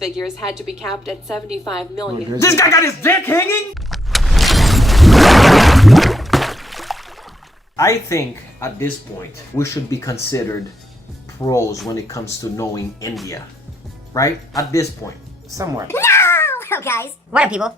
figures had to be capped at 75 million. This guy got his dick hanging? I think at this point we should be considered pros when it comes to knowing India, right? At this point, Somewhat. Hello guys, what up people?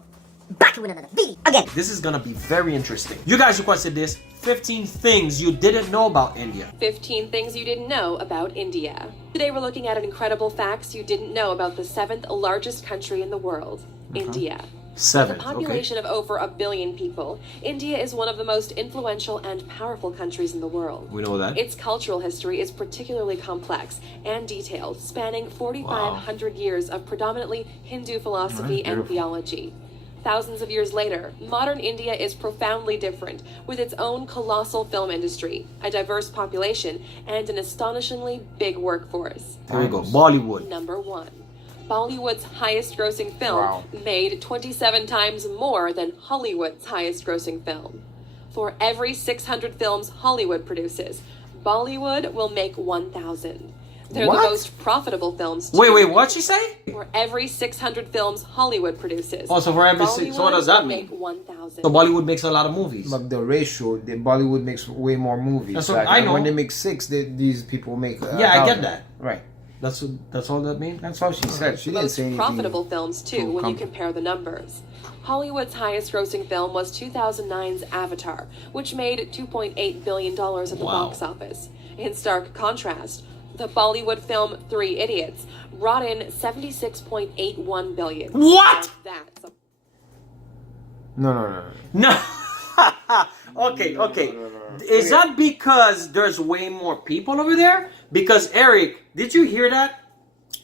Back with another video again. this is gonna be very interesting. You guys requested this 15 things you didn't know about India. 15 things you didn't know about India. Today we're looking at incredible facts you didn't know about the 7th largest country in the world, India. With a 7, okay. population of over 1 billion people, India is one of the most influential and powerful countries in the world. We know that. Its cultural history is particularly complex and detailed, spanning 4,500 years of predominantly Hindu philosophy and theology. Thousands of years later, modern India is profoundly different, with its own colossal film industry, a diverse population, and an astonishingly big workforce. Here we go. Bollywood. Number 1. Bollywood's highest-grossing film made 27 times more than Hollywood's highest-grossing film. For every 600 films Hollywood produces, Bollywood will make 1,000. They're What? the most profitable films, too. Wait, what'd she say? For every 600 films Hollywood produces, Oh, so for every so what does that will mean? make 1,000. So Bollywood makes a lot of movies. But the ratio, the Bollywood makes way more movies. That's what I know. When they make 6, these people make. Yeah, I get 1,000. that. Right. That's all that means? That's all she said. She didn't Most say anything. profitable films, too, to when you come- compare the numbers. Hollywood's highest-grossing film was 2009's Avatar, which made $2.8 billion at the Wow. box office. In stark contrast, the Bollywood film Three Idiots brought in $76.81 billion. What? That's No. No. Okay. Is that because there's way more people over there? Because Eric, did you hear that?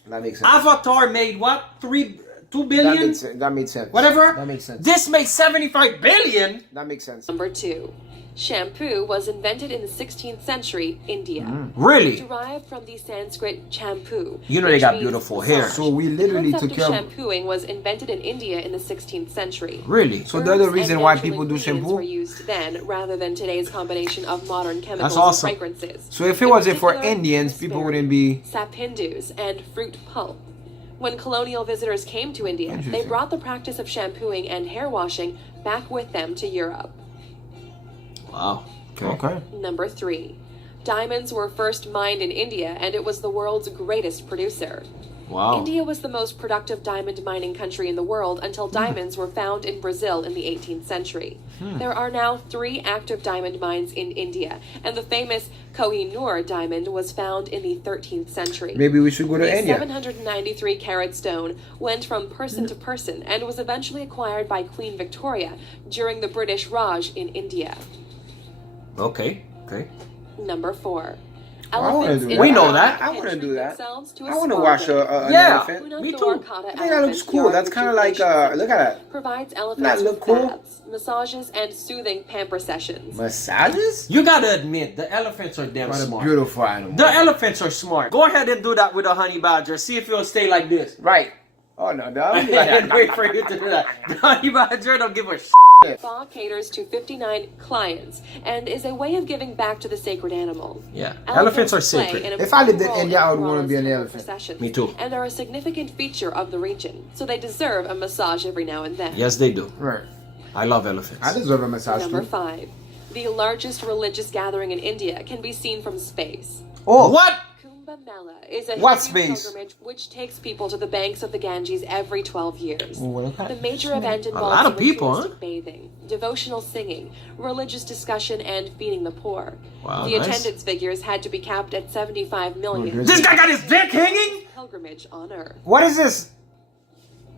That makes sense. Avatar made what? 2 billion? That made sense. Whatever. That makes sense. This made 75 billion. That makes sense. Number 2. Shampoo was invented in the 16th century, India. Really? Derived from the Sanskrit shampoo. You know they which got means beautiful massage. hair. So we literally The took concept care of of. shampooing was invented in India in the 16th century. Really? So the other Herbs reason and why natural people do ingredients shampoo. were used then, rather than today's combination of modern chemicals awesome. and fragrances. So if it In wasn't for particular, Indians, people raspberry, wouldn't be. sap Hindus and fruit pulp. When colonial visitors came to India, they Interesting. brought the practice of shampooing and hair washing back with them to Europe. Wow. Okay. Number 3. Diamonds were first mined in India, and it was the world's greatest producer. Wow. India was the most productive diamond mining country in the world until diamonds were found in Brazil in the 18th century. There are now 3 active diamond mines in India, and the famous Kohinoor diamond was found in the 13th century. Maybe we should go to The India. 793 carat stone went from person to person and was eventually acquired by Queen Victoria during the British Raj in India. Okay. Number 4. I wanna Elephants do in that. We know India that. I wanna can do treat that. themselves to a I want to spa wash day. an Yeah. elephant. Una Me Dor too. Kata I think that Elephant looks cool. Yard That's kind of like, Rejuvenation look at that. provides That elephants look with cool? baths, massages, and soothing pamper sessions. Massages? You gotta admit, the elephants are damn What a smart. beautiful animal. The elephants are smart. Go ahead and do that with a honey badger. See if it'll stay like this. Right. Oh no, dog. And wait for you to do that. The honey badger don't give a Spa caters to 59 clients and is a way of giving back to the sacred animal. Yeah. Elephants are play sacred. an If I lived in important India, I would role wanna in be an temple elephant. processions, Me too. And are a significant feature of the region, so they deserve a massage every now and then. Yes, they do. Right. I love elephants. I deserve a massage Number too. 5. The largest religious gathering in India can be seen from space. Oh. What? Kumbh Mela is a What Hindu space? pilgrimage which takes people to the banks of the Ganges every 12 years. Oh, look at The it. major event involves lot of people, ritualistic bathing, devotional singing, religious discussion, and feeding the poor. Wow, The nice. attendance figures had to be capped at 75 million. This guy got his dick hanging? Pilgrimage on Earth. What is this?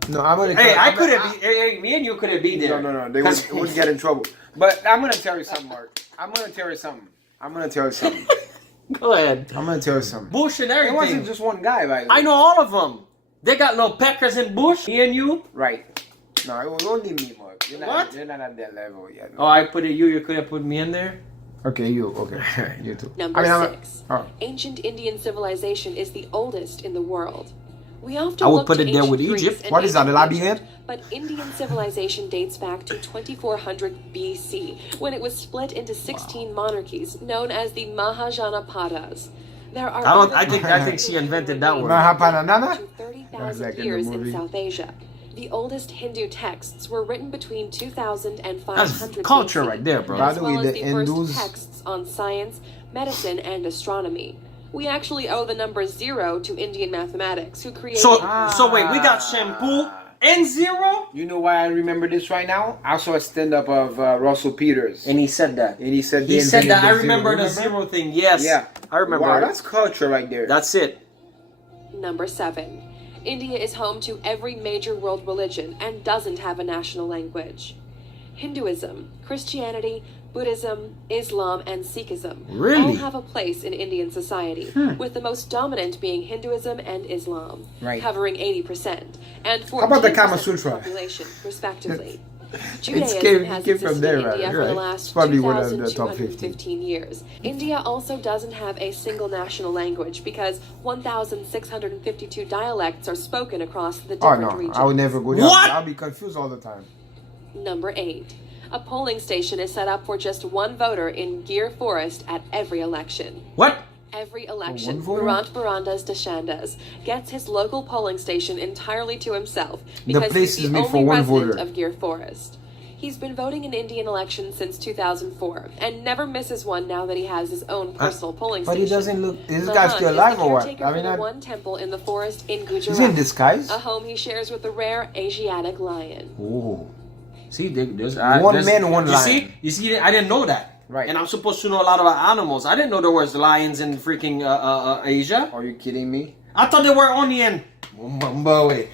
No, I'm gonna. Hey, I I'm couldn't gonna- be. Hey, me and you couldn't be there. No. They would get in trouble. But I'm gonna tell you something, Mark. I'm gonna tell you something. Go ahead. Bush Bush and It everything. wasn't just one guy, by the way. I know all of them. They got little peckers in Bush. Me and you. Right. No, it was only me, Mark. What? You're not at that level yet. Oh, I put it. You could have put me in there. Okay, you. Okay. You too. Number I'm 6. Oh. Ancient Indian civilization is the oldest in the world. We often I would look put to it there with ancient Egypt. Greece and What is that, the ancient labyrinth? Egypt, But Indian civilization dates back to 2400 BC, when it was split into 16 monarchies, known as the Mahajanapadas. There are I think she invented that word. Mahapanana? 2,000 like in the years in movie. South Asia. The oldest Hindu texts were written between 2000 and 500 That's culture BC, right there, bro. By as the well way, as the the first Hindus- texts on science, medicine, and astronomy. We actually owe the number 0 to Indian mathematics, who created... So wait, we got Shampoo and 0? You know why I remember this right now? I saw a stand-up of Russell Peters. And he said that. And he said He said invented that. I the remember the Remember? 0 thing. Yes. Yeah. I remember. Wow, it. that's culture right there. That's it. Number 7. India is home to every major world religion and doesn't have a national language. Hinduism, Christianity, Buddhism, Islam, and Sikhism Really? all have a place in Indian society, with the most dominant being Hinduism and Islam, Right. covering 80%, and 14% How about the Kama of the Sutra? population, respectively. It Judaism came has from existed there, in India right? for the Right. last It's probably one of the top 2,215 years. India also doesn't have a single national language because 1,652 dialects are spoken across the Oh different no, regions. I would never go there. What? I'll be confused all the time. Number 8. A polling station is set up for just one voter in Gir Forest at every election. What? Every election, voter? Brant Barandas Dashandas gets his local polling station entirely to himself The because place he's is the made only for one resident voter. of Gir Forest. He's been voting in Indian elections since 2004 and never misses one now that he has his own personal polling But station. he doesn't look. Is this Mahan guy still is alive the or what? caretaker I mean, for the one temple in the forest in Gujarat. he's in disguise. A home he shares with the rare Asiatic lion. Oh. See, there's One there's- man, one you lion. See, I didn't know that. Right. And I'm supposed to know a lot about animals. I didn't know there was lions in freaking Asia. Are you kidding me? I thought they were only in boom bum bowie,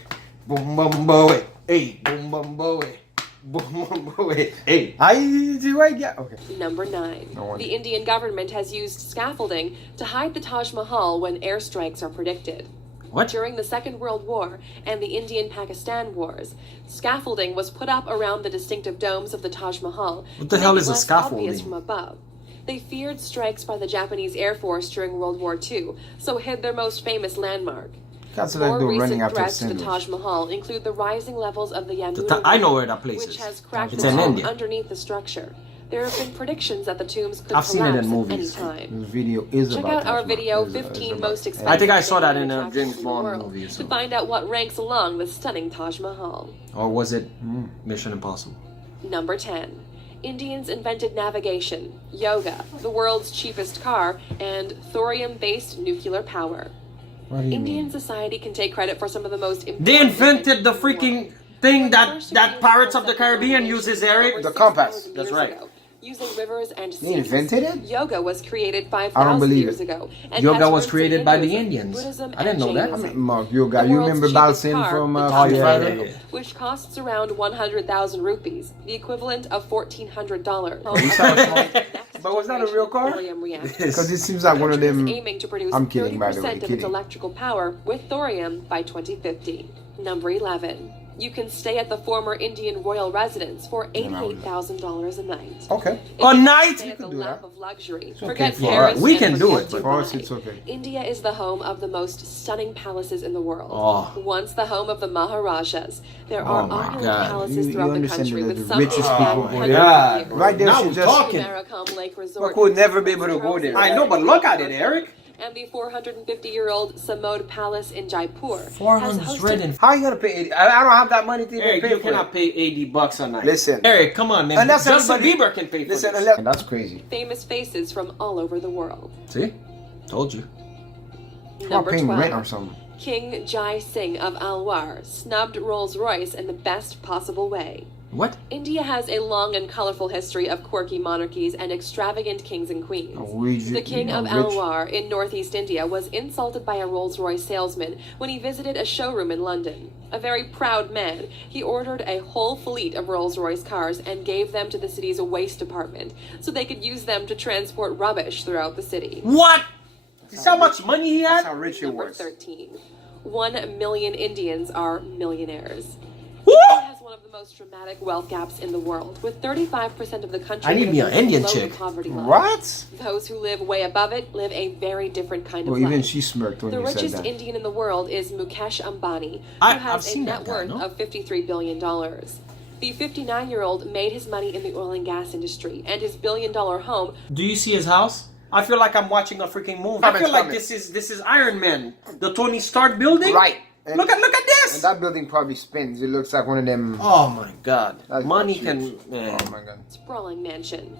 boom bum bowie, hey boom bum bowie, boom bum bowie, hey. I do I get okay. Number 9. No wonder. The Indian government has used scaffolding to hide the Taj Mahal when airstrikes are predicted. What? During the Second World War and the Indian-Pakistan Wars, scaffolding was put up around the distinctive domes of the Taj Mahal. What the to hell make is it a less scaffolding? obvious from above. They feared strikes by the Japanese Air Force during World War II, so hid their most famous landmark. That's like More they're recent running after threats to the sandwich. Taj Mahal include the rising levels of the Yamuna I know River, where that place which is. has cracked It's the in stone India. underneath the structure. There have been predictions that the tombs could I've seen it collapse in at movies. any time. This video is Check about out our Taj Mahal. video, Is 15 about- most expensive I think I saw that Indian in a attractions James in the Bond world, movie, so. to find out what ranks along the stunning Taj Mahal. Or was it Mission Impossible? Number 10. Indians invented navigation, yoga, the world's cheapest car, and thorium-based nuclear power. What do you Indian mean? society can take credit for some of the most important They invented the inventions in freaking world. thing that First that used Pirates of the concept Caribbean navigation uses, Eric. over The 6,000 compass. That's years right. ago, using rivers and seas. They invented it? Yoga was created I don't 5,000 believe years it. ago. And Yoga has was roots in created by the Hinduism, Indians. Buddhism, I didn't and know that. Jainism. Mark, yoga. The You world's remember cheapest Balsin car, from the Free Taj Friday? Mahal, which costs around 100,000 rupees, the equivalent of $1,400. But was that a real car? Thorium reactor. Because it seems like one of The country them. is aiming to produce I'm kidding, by the 30% way, of its kidding. electrical power with thorium by 2050. Number 11. You can stay at the former Indian royal residence for $88,000 a night. Okay. If A you night? stay at the do lap that. of luxury. okay Forget for Paris us. We and can do forget it, but for us Dubai. it's okay. India is the home of the most stunning palaces in the world. Oh. Once the home of the Maharajas, there Oh are my opulent God. palaces You throughout the understand country that with the some richest dating people back go hundreds there. of years. Right there, Now she we're just. talking. Maracom Lake Resort. But we'll never be able to go there. I know, but look at it, Eric. And the 450-year-old Samod Palace in Jaipur has 400 hosted and How you gonna pay 80? I don't have that money to even Eric, pay you for cannot it. pay $80 a night. Listen. Eric, come on, man. And that's Justin everybody- Bieber can pay for Listen, this. that's crazy. famous faces from all over the world. See? Told you. I'm Number paying 12. rent or something. King Jai Singh of Alwar snubbed Rolls-Royce in the best possible way. What? India has a long and colorful history of quirky monarchies and extravagant kings and queens. The king of Alwar in northeast India was insulted by a Rolls-Royce salesman when he visited a showroom in London. A very proud man, he ordered a whole fleet of Rolls-Royce cars and gave them to the city's waste department so they could use them to transport rubbish throughout the city. What? You see how much money he That's had? how rich it Number was. 13. 1 million Indians are millionaires. Woo! India has one of the most dramatic wealth gaps in the world, with 35% of the country I need me an living Indian below chick. the poverty line. What? Those who live way above it live a very different kind of Well, life. even she smirked when The you said richest that. Indian in the world is Mukesh Ambani, who I've has a seen net that guy, worth no? of $53 billion. The 59-year-old made his money in the oil and gas industry, and his billion-dollar home Do you see his house? I feel like I'm watching a freaking movie. I feel like this is Iron Man, the Tony Stark building. Right. And- Look at And this. that building probably spins. It looks like one of them. Oh my God. That's Money huge. can. Man. Oh my God. Sprawling mansion.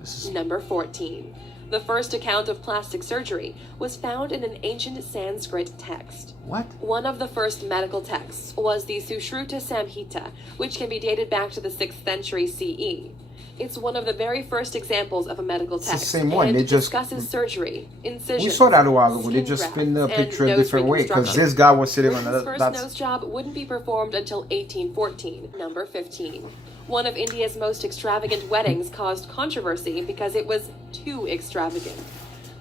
This is Number 14. The first account of plastic surgery was found in an ancient Sanskrit text. what? One of the first medical texts was the Sushruta Samhita, which can be dated back to the 6th century CE. It's one of the very first examples of a medical the text, same one. and They just- discusses surgery, incisions, We saw that a while ago. They skin just grafts, spin the and picture a nose different way because reconstruction. this guy was sitting on Britain's that. first That's nose job wouldn't be performed until 1814. Number 15. One of India's most extravagant weddings caused controversy because it was too extravagant.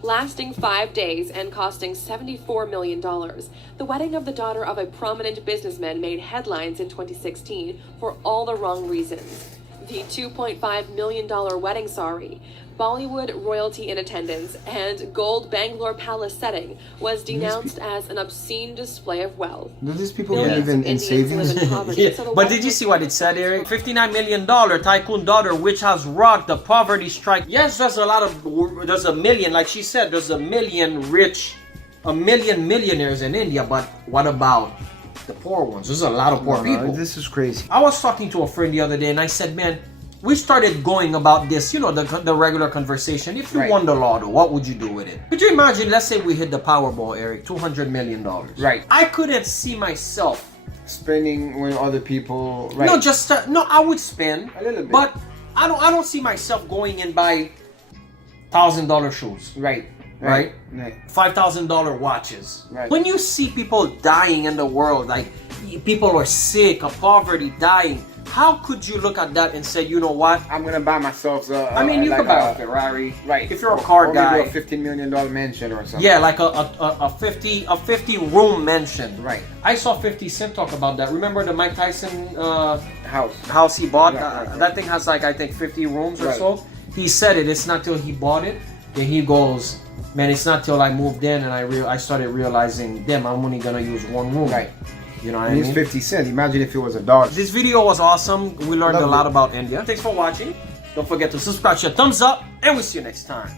Lasting 5 days and costing $74 million, the wedding of the daughter of a prominent businessman made headlines in 2016 for all the wrong reasons. The $2.5 million wedding sari, Bollywood royalty in attendance, and gold Bangalore palace setting was denounced as an obscene display of wealth. Do these people Billions live in of Indians savings? live in poverty, Yeah, so the but wedding did you was see what it said, Eric? $59 million tycoon daughter, which has rocked the poverty strike. Yes, there's a million, like she said, there's a million millionaires in India, but what about the poor ones? There's a lot of poor people. This is crazy. I was talking to a friend the other day and I said, man, we started going about this, you know, the regular conversation. If you Right. won the lotto, what would you do with it? Could you imagine, let's say we hit the Powerball, Eric, $200 million. Right. I couldn't see myself. Spending when other people. Right. No, just, no, I would spend. A little bit. But I don't see myself going and buy $1,000 shoes. Right. Right? Right. $5,000 watches. Right. When you see people dying in the world, like people are sick, of poverty, dying, how could you look at that and say, you know what? I'm gonna buy myself. I mean, you like could buy a Ferrari. Right. If you're a car or guy. maybe a $15 million mansion or something. Yeah, like a 50 room mansion. Right. I saw 50 Cent talk about that. Remember the Mike Tyson House. house he bought? Right. That thing has like I think 50 rooms or Right. so. He said it. It's not till he bought it. Then he goes, man, it's not till I moved in and I started realizing, damn, I'm only gonna use one room. Right. You know what I And it's mean? 50 cents. Imagine if it was $1. This video was awesome. We learned a Lovely. lot about India. Thanks for watching. Don't forget to subscribe, share, thumbs up, and we'll see you next time.